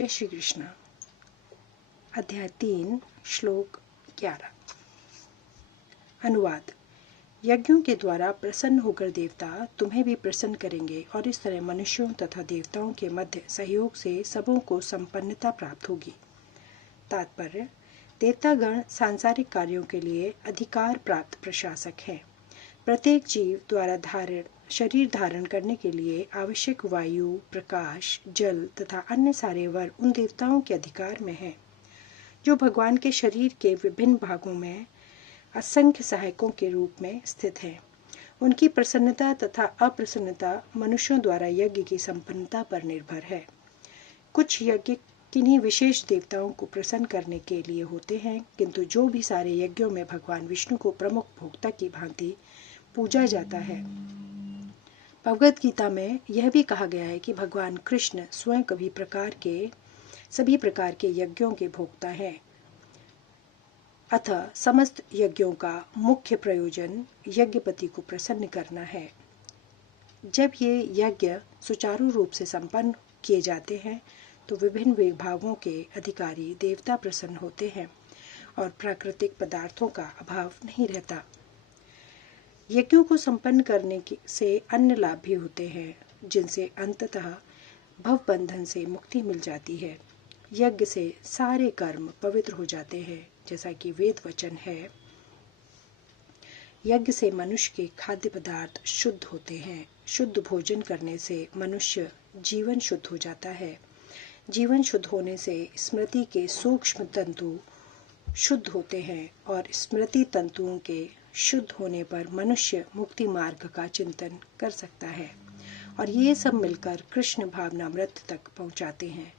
जय श्री कृष्ण। अध्याय 3 श्लोक 11। अनुवाद। यज्ञों के द्वारा प्रसन्न होकर देवता तुम्हें भी प्रसन्न करेंगे और इस तरह मनुष्यों तथा देवताओं के मध्य सहयोग से सबों को संपन्नता प्राप्त होगी। तात्पर्य। देवतागण सांसारिक कार्यों के लिए अधिकार प्राप्त प्रशासक हैं। प्रत्येक जीव द्वारा शरीर धारण करने के लिए आवश्यक वायु, प्रकाश, जल तथा अन्य सारे वर उन देवताओं के अधिकार में हैं, जो भगवान के शरीर के विभिन्न भागों में असंख्य सहायकों के रूप में स्थित हैं। उनकी प्रसन्नता तथा अप्रसन्नता मनुष्यों द्वारा यज्ञ की संपन्नता पर निर्भर है। कुछ यज्ञ किन्हीं विशेष देवताओं को प्रसन्न करने के लिए होते हैं, किंतु जो भी सारे यज्ञों में भगवान विष्णु को प्रमुख भोक्ता की भांति पूजा जाता है। भगवद गीता में यह भी कहा गया है कि भगवान कृष्ण स्वयं सभी प्रकार के यज्ञों के भोक्ता हैं। अतः समस्त यज्ञों का मुख्य प्रयोजन यज्ञपति को प्रसन्न करना है। जब ये यज्ञ सुचारू रूप से संपन्न किए जाते हैं तो विभिन्न विभागों के अधिकारी देवता प्रसन्न होते हैं और प्राकृतिक पदार्थों का अभाव नहीं रहता। यज्ञों को संपन्न करने से अन्य लाभ भी होते हैं, जिनसे अंततः भवबंधन से मुक्ति मिल जाती है। यज्ञ से सारे कर्म पवित्र हो जाते हैं, जैसा कि वेद वचन है। यज्ञ से मनुष्य के खाद्य पदार्थ शुद्ध होते हैं। शुद्ध भोजन करने से मनुष्य जीवन शुद्ध हो जाता है। जीवन शुद्ध होने से स्मृति के सूक्ष्म तंतु शुद्ध होते हैं और स्मृति तंतुओं के शुद्ध होने पर मनुष्य मुक्ति मार्ग का चिंतन कर सकता है और ये सब मिलकर कृष्ण भावनामृत तक पहुंचाते हैं,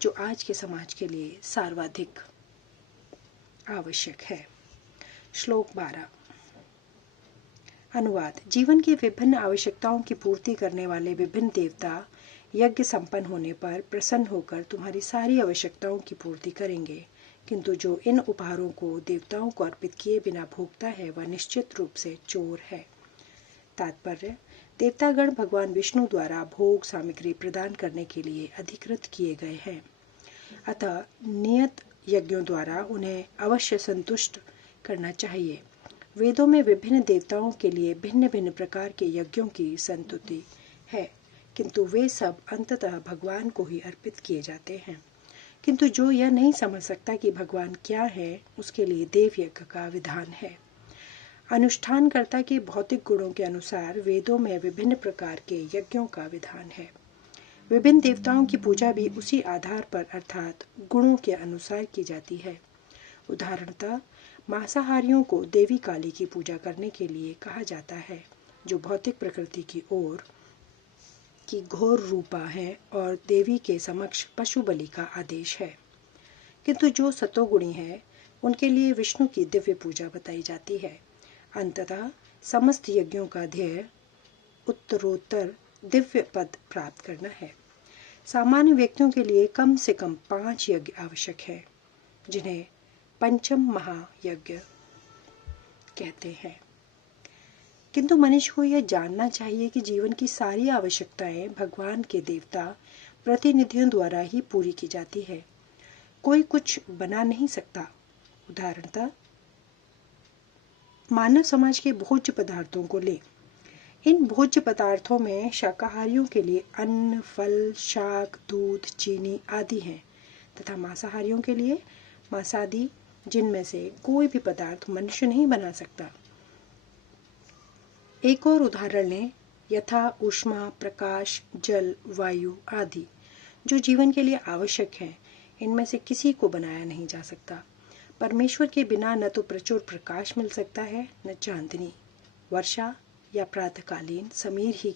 जो आज के समाज के लिए सर्वाधिक आवश्यक है। श्लोक 12। अनुवाद। जीवन की विभिन्न आवश्यकताओं की पूर्ति करने वाले विभिन्न देवता यज्ञ संपन्न होने पर प्रसन्न होकर तुम्हारी सारी आवश्यकताओं की पूर्ति करेंगे, किंतु जो इन उपहारों को देवताओं को अर्पित किए बिना भोगता है वह निश्चित रूप से चोर है। तात्पर्य। देवतागण भगवान विष्णु द्वारा भोग सामग्री प्रदान करने के लिए अधिकृत किए गए हैं। अतः नियत यज्ञों द्वारा उन्हें अवश्य संतुष्ट करना चाहिए। वेदों में विभिन्न देवताओं के लिए भिन्न भिन्न प्रकार के यज्ञों की संतुति है, किंतु वे सब अंततः भगवान को ही अर्पित किए जाते हैं। किंतु जो यह नहीं समझ सकता कि भगवान क्या है, उसके लिए देव यज्ञ का विधान है। अनुष्ठानकर्ता के भौतिक गुणों के अनुसार वेदों में विभिन्न प्रकार के यज्ञों का विधान है। विभिन्न देवताओं की पूजा भी उसी आधार पर अर्थात गुणों के अनुसार की जाती है। उदाहरणतः मांसाहारियों को देवी काली की पूजा करने के लिए कहा जाता है, जो भौतिक प्रकृति की ओर की घोर रूपा है और देवी के समक्ष पशु बलि का आदेश है। किंतु जो सतोगुणी है, उनके लिए विष्णु की दिव्य पूजा बताई जाती है। अंततः समस्त यज्ञों का ध्येय उत्तरोत्तर दिव्य पद प्राप्त करना है। सामान्य व्यक्तियों के लिए कम से कम 5 यज्ञ आवश्यक है, जिन्हें पंचम महायज्ञ कहते हैं। किंतु मनुष्य को यह जानना चाहिए कि जीवन की सारी आवश्यकताएं भगवान के देवता प्रतिनिधियों द्वारा ही पूरी की जाती है। कोई कुछ बना नहीं सकता। उदाहरणतः मानव समाज के भोज्य पदार्थों को ले। इन भोज्य पदार्थों में शाकाहारियों के लिए अन्न, फल, शाक, दूध, चीनी आदि हैं, तथा मांसाहारियों के लिए मांसादि, जिनमें से कोई भी पदार्थ मनुष्य नहीं बना सकता। एक और उदाहरण लें। यथा ऊष्मा, प्रकाश, जल, वायु आदि जो जीवन के लिए आवश्यक हैं, इनमें से किसी को बनाया नहीं जा सकता। परमेश्वर के बिना न तो प्रचुर प्रकाश मिल सकता है, न चांदनी, वर्षा या प्रातःकालीन समीर ही,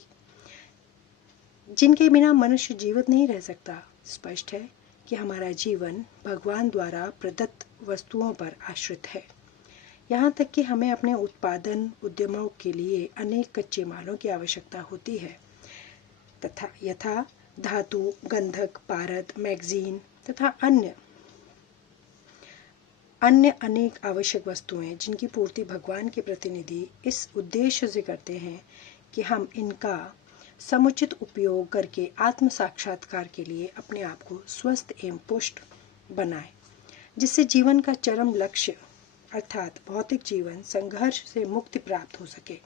जिनके बिना मनुष्य जीवित नहीं रह सकता। स्पष्ट है कि हमारा जीवन भगवान द्वारा प्रदत्त वस्तुओं पर आश्रित है। यहाँ तक कि हमें अपने उत्पादन उद्यमों के लिए अनेक कच्चे मालों की आवश्यकता होती है, तथा यथा धातु, गंधक, पारद, मैगजीन तथा अन्य अनेक आवश्यक वस्तुएं, जिनकी पूर्ति भगवान के प्रतिनिधि इस उद्देश्य से करते हैं कि हम इनका समुचित उपयोग करके आत्म साक्षात्कार के लिए अपने आप को स्वस्थ एवं पुष्ट बनाएं, जिससे जीवन का चरम लक्ष्य अर्थात भौतिक जीवन संघर्ष से मुक्ति प्राप्त हो सके।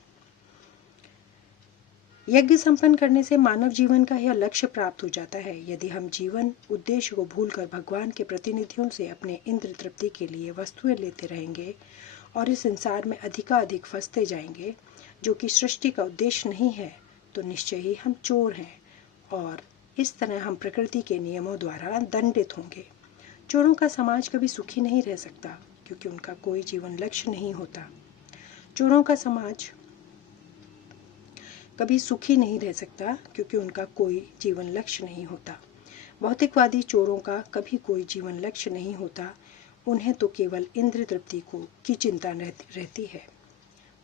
यज्ञ संपन्न करने से मानव जीवन का यह लक्ष्य प्राप्त हो जाता है। यदि हम जीवन उद्देश्य को भूलकर भगवान के प्रतिनिधियों से अपने इंद्र तृप्ति के लिए वस्तुएं लेते रहेंगे और इस संसार में अधिकाधिक फंसते जाएंगे, जो कि सृष्टि का उद्देश्य नहीं है, तो निश्चय ही हम चोर हैं और इस तरह हम प्रकृति के नियमों द्वारा दंडित होंगे। चोरों का समाज कभी सुखी नहीं रह सकता, क्योंकि उनका कोई जीवन लक्ष्य नहीं होता। चोरों का समाज कभी सुखी नहीं रह सकता, क्योंकि उनका कोई जीवन लक्ष्य नहीं होता। भौतिकवादी चोरों का कभी कोई जीवन लक्ष्य नहीं होता। उन्हें तो केवल इंद्र तृप्ति की चिंता रहती है।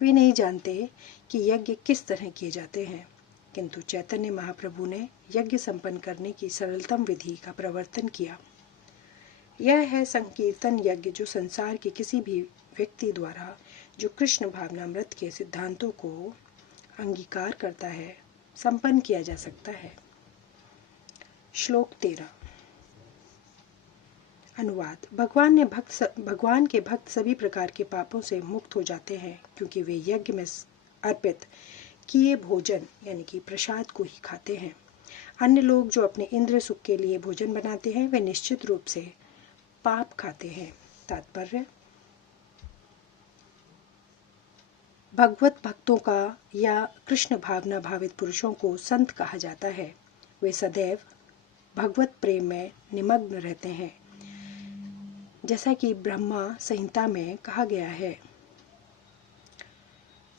वे नहीं जानते कि यज्ञ किस तरह किए जाते हैं, किंतु चैतन्य महाप्रभु ने यज्ञ संपन्न करने की सरलतम विधि का प्रवर्तन किया। यह है संकीर्तन यज्ञ, जो संसार के किसी भी व्यक्ति द्वारा जो कृष्ण भावनामृत के सिद्धांतों को अंगीकार करता है, संपन्न किया जा सकता है। श्लोक 13। अनुवाद। भगवान के भक्त सभी प्रकार के पापों से मुक्त हो जाते हैं, क्योंकि वे यज्ञ में अर्पित किए भोजन यानी कि प्रसाद को ही खाते हैं। अन्य लोग जो अपने इंद्र सुख के लिए भोजन बनाते हैं, वे निश्चित रूप से पाप खाते हैं। तात्पर्य। भगवत भक्तों का या कृष्ण भावना भावित पुरुषों को संत कहा जाता है। वे सदैव भगवत प्रेम में निमग्न रहते हैं, जैसा कि ब्रह्मा संहिता में कहा गया है।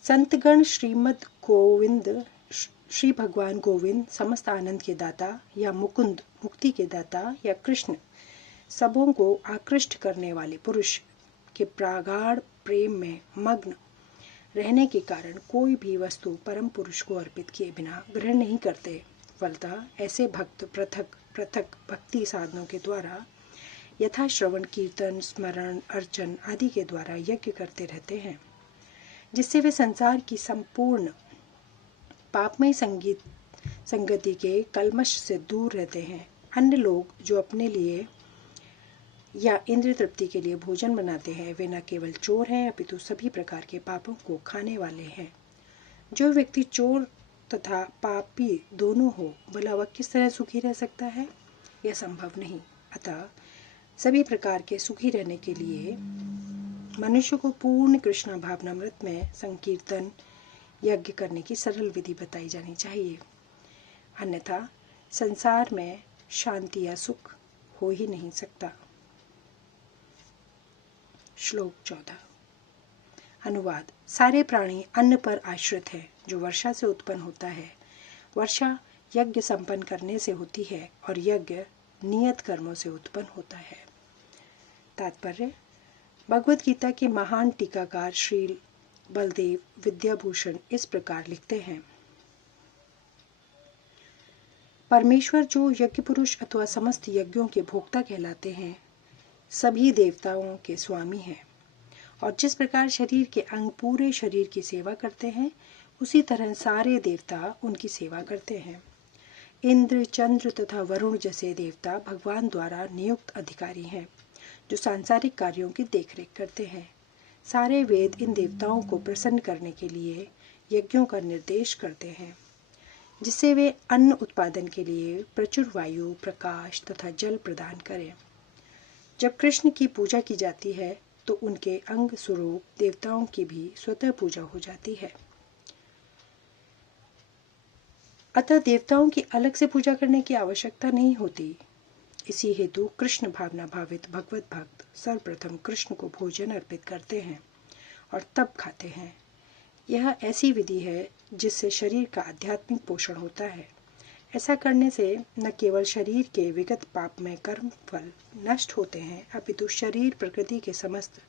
संतगण श्रीमद् गोविंद, श्री भगवान गोविंद समस्त आनंद के दाता या मुकुंद मुक्ति के दाता या कृष्ण सबों को आकृष्ट करने वाले पुरुष के प्रगाढ़ प्रेम में मग्न रहने के कारण कोई भी वस्तु परम पुरुष को अर्पित किए बिना ग्रहण नहीं करते। फलतः ऐसे भक्त पृथक पृथक भक्ति साधनों के द्वारा यथा श्रवण, कीर्तन, स्मरण, अर्चन आदि के द्वारा यज्ञ करते रहते हैं, जिससे वे संसार की संपूर्ण पापमय संगति के कलमश से दूर रहते हैं। अन्य लोग जो अपने लिए या इंद्रिय तृप्ति के लिए भोजन बनाते हैं, वे न केवल चोर हैं, अपितु सभी प्रकार के पापों को खाने वाले हैं। जो व्यक्ति चोर तथा पापी दोनों हो, भला वह किस तरह सुखी रह सकता है? यह संभव नहीं। अतः सभी प्रकार के सुखी रहने के लिए मनुष्य को पूर्ण कृष्ण भावनामृत में संकीर्तन यज्ञ करने की सरल विधि बताई जानी चाहिए, अन्यथा संसार में शांति या सुख हो ही नहीं सकता। श्लोक 14। अनुवाद। सारे प्राणी अन्न पर आश्रित है, जो वर्षा से उत्पन्न होता है। वर्षा यज्ञ संपन्न करने से होती है और यज्ञ नियत कर्मों से उत्पन्न होता है। तात्पर्य। भगवत गीता के महान टीकाकार श्री बलदेव विद्याभूषण इस प्रकार लिखते हैं। परमेश्वर जो यज्ञ पुरुष अथवा समस्त यज्ञों के भोक्ता कहलाते हैं, सभी देवताओं के स्वामी हैं, और जिस प्रकार शरीर के अंग पूरे शरीर की सेवा करते हैं, उसी तरह सारे देवता उनकी सेवा करते हैं। इंद्र, चंद्र तथा वरुण जैसे देवता भगवान द्वारा नियुक्त अधिकारी हैं, जो सांसारिक कार्यों की देखरेख करते हैं। सारे वेद इन देवताओं को प्रसन्न करने के लिए यज्ञों का निर्देश करते हैं, जिससे वे अन्न उत्पादन के लिए प्रचुर वायु, प्रकाश तथा जल प्रदान करें। जब कृष्ण की पूजा की जाती है, तो उनके अंग स्वरूप देवताओं की भी स्वतः पूजा हो जाती है। अतः देवताओं की अलग से पूजा करने की आवश्यकता नहीं होती। इसी हेतु कृष्ण भावना भावित भगवत भक्त सर्वप्रथम कृष्ण को भोजन अर्पित करते हैं और तब खाते हैं। यह ऐसी विधि है जिससे शरीर का आध्यात्मिक पोषण होता है। ऐसा करने से न केवल शरीर के विगत पापमय कर्म फल नष्ट होते हैं, अपितु शरीर प्रकृति के समस्त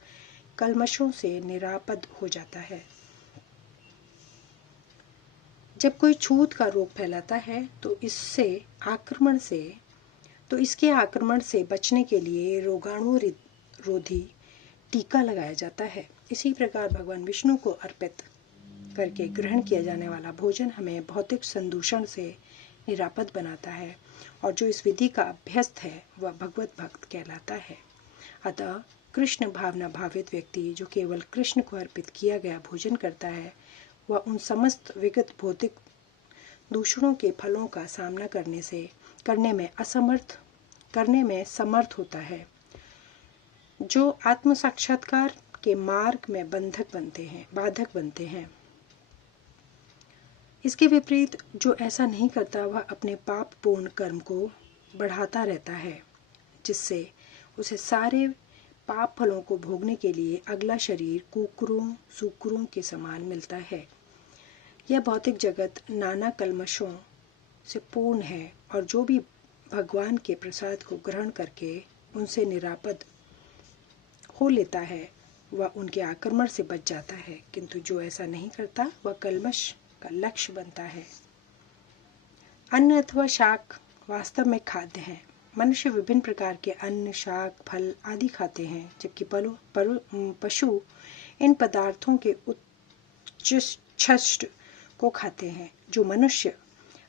कल्मशों से निरापद हो जाता है। जब कोई छूत का रोग फैलाता है, तो इसके आक्रमण से बचने के लिए रोगाणुरोधी टीका लगाया जाता है। इसी प्रकार भगवान विष्णु को अर्पित करके ग्रहण किया जाने वाला भोजन हमें भौतिक संदूषण से निरापद बनाता है, और जो इस विधि का अभ्यस्त है वह भगवत भक्त कहलाता है। अतः कृष्ण भावना भावित व्यक्ति जो केवल कृष्ण को अर्पित किया गया भोजन करता है, वह उन समस्त विगत भौतिक दूषणों के फलों का सामना करने में समर्थ होता है, जो आत्म साक्षात्कार के मार्ग में बाधक बनते हैं। इसके विपरीत जो ऐसा नहीं करता वह अपने पाप पूर्ण कर्म को बढ़ाता रहता है, जिससे उसे सारे पाप फलों को भोगने के लिए अगला शरीर कुकुरों सुकुरों के समान मिलता है। यह भौतिक जगत नाना कल्मशों से पूर्ण है, और जो भी भगवान के प्रसाद को ग्रहण करके उनसे निरापद हो लेता है वह उनके आक्रमण से बच जाता है, किंतु जो ऐसा नहीं करता वह कल्मश का लक्ष्य बनता है। अन्न अथवा शाक वास्तव में खाद्य हैं। मनुष्य विभिन्न प्रकार के अन्न, शाक, फल आदि खाते हैं, जबकि पशु इन पदार्थों के उच्छिष्ट को खाते हैं। जो मनुष्य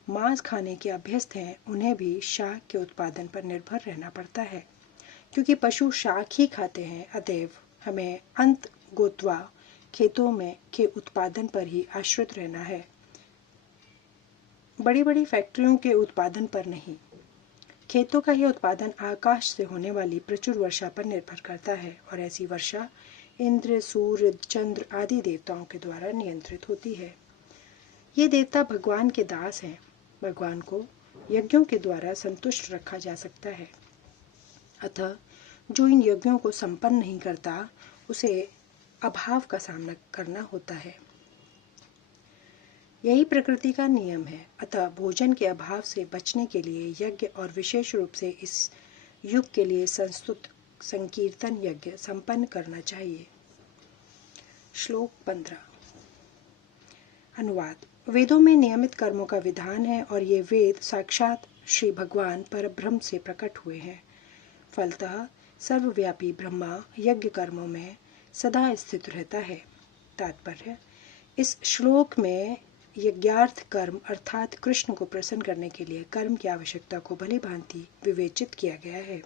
मांस खाने के अभ्यस्त हैं, उन्हें भी शाक के उत्पादन पर निर्भर रहना पड़ता है। क्योंकि पशु शाक ही खाते हैं, अतएव हमें अंत गोत्वा खेतों में के उत्पादन पर ही आश्रित रहना है, बड़ी बड़ी फैक्ट्रियों के उत्पादन पर नहीं। खेतों का यह उत्पादन आकाश से होने वाली प्रचुर वर्षा पर निर्भर करता है, और ऐसी वर्षा इंद्र, सूर्य, चंद्र आदि देवताओं के द्वारा नियंत्रित होती है। ये देवता भगवान के दास हैं। भगवान को यज्ञों के द्वारा संतुष्ट रखा जा सकता है, अतः जो इन यज्ञों को संपन्न नहीं करता उसे अभाव का सामना करना होता है। यही प्रकृति का नियम है। अतः भोजन के अभाव से बचने के लिए यज्ञ, और विशेष रूप से इस युग के लिए संस्तुत संकीर्तन यज्ञ संपन्न करना चाहिए। श्लोक 15। अनुवाद। वेदों में नियमित कर्मों का विधान है, और ये वेद साक्षात श्री भगवान परब्रह्म से प्रकट हुए हैं। फलतः सर्वव्यापी ब्रह्मा यज्ञ कर्मों में सदा स्थित रहता है। तात्पर्य। इस श्लोक में यज्ञार्थ कर्म अर्थात कृष्ण को प्रसन्न करने के लिए कर्म की आवश्यकता को भली भांति विवेचित किया गया है।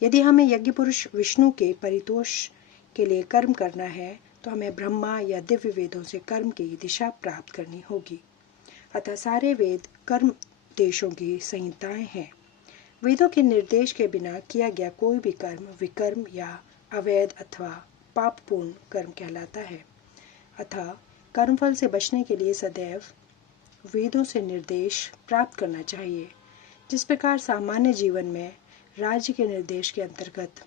यदि हमें यज्ञ पुरुष विष्णु के परितोष के लिए कर्म करना है, तो हमें ब्रह्मा या दिव्य वेदों से कर्म की दिशा प्राप्त करनी होगी। अतः सारे वेद कर्म देशों की संहिताएं हैं। वेदों के निर्देश के बिना किया गया कोई भी कर्म विकर्म या अवैध अथवा पापपूर्ण कर्म कहलाता है। अतः कर्मफल से बचने के लिए सदैव वेदों से निर्देश प्राप्त करना चाहिए। जिस प्रकार सामान्य जीवन में राज्य के निर्देश के अंतर्गत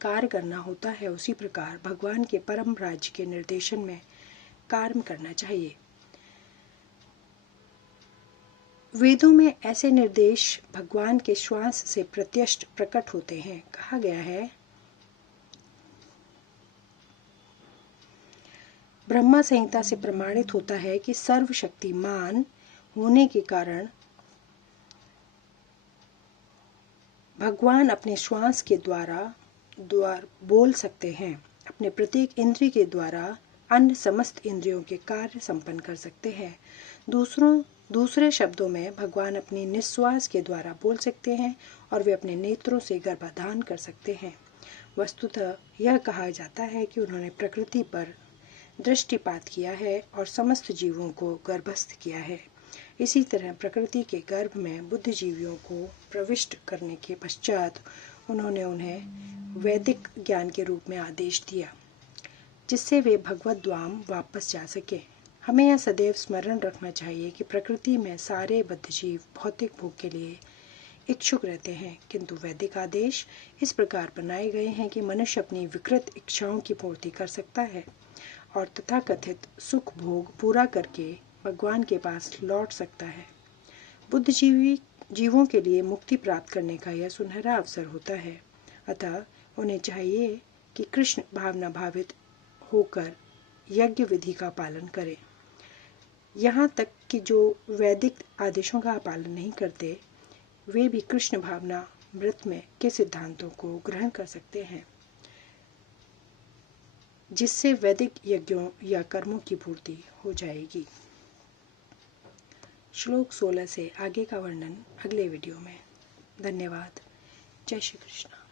कार्य करना होता है, उसी प्रकार भगवान के परम राज्य के निर्देशन में कार्य करना चाहिए। वेदों में ऐसे निर्देश भगवान के श्वास से प्रत्यक्ष प्रकट होते हैं। कहा गया है, ब्रह्मा संहिता से प्रमाणित होता है कि सर्वशक्तिमान होने के कारण भगवान अपने श्वास के द्वारा बोल सकते हैं। अपने प्रत्येक इंद्रिय के द्वारा अन्य समस्त इंद्रियों के कार्य संपन्न कर सकते हैं। दूसरे शब्दों में भगवान अपनी निश्वास के द्वारा बोल सकते हैं, और वे अपने नेत्रों से गर्भाधान कर सकते हैं। वस्तुतः यह कहा जाता है कि उन्होंने प्रकृति पर दृष्टिपात किया है और समस्त जीवों को गर्भस्थ किया है। इसी तरह प्रकृति के गर्भ में बुद्धिजीवियों को प्रविष्ट करने के पश्चात उन्होंने उन्हें वैदिक ज्ञान के रूप में आदेश दिया, जिससे वे भगवत धाम वापस जा सके। हमें यह सदैव स्मरण रखना चाहिए कि प्रकृति में सारे बुद्धिजीव भौतिक भोग के लिए इच्छुक रहते हैं, किंतु वैदिक आदेश इस प्रकार बनाए गए हैं कि मनुष्य अपनी विकृत इच्छाओं की पूर्ति कर सकता है और तथाकथित सुख भोग पूरा करके भगवान के पास लौट सकता है। बुद्धिजीवी जीवों के लिए मुक्ति प्राप्त करने का यह सुनहरा अवसर होता है। अतः उन्हें चाहिए कि कृष्ण भावना भावित होकर यज्ञ विधि का पालन करें। यहाँ तक कि जो वैदिक आदेशों का पालन नहीं करते, वे भी कृष्ण भावना व्रत में के सिद्धांतों को ग्रहण कर सकते हैं। जिससे वैदिक यज्ञों या कर्मों की पूर्ति हो जाएगी। श्लोक 16 से आगे का वर्णन अगले वीडियो में। धन्यवाद। जय श्री कृष्ण।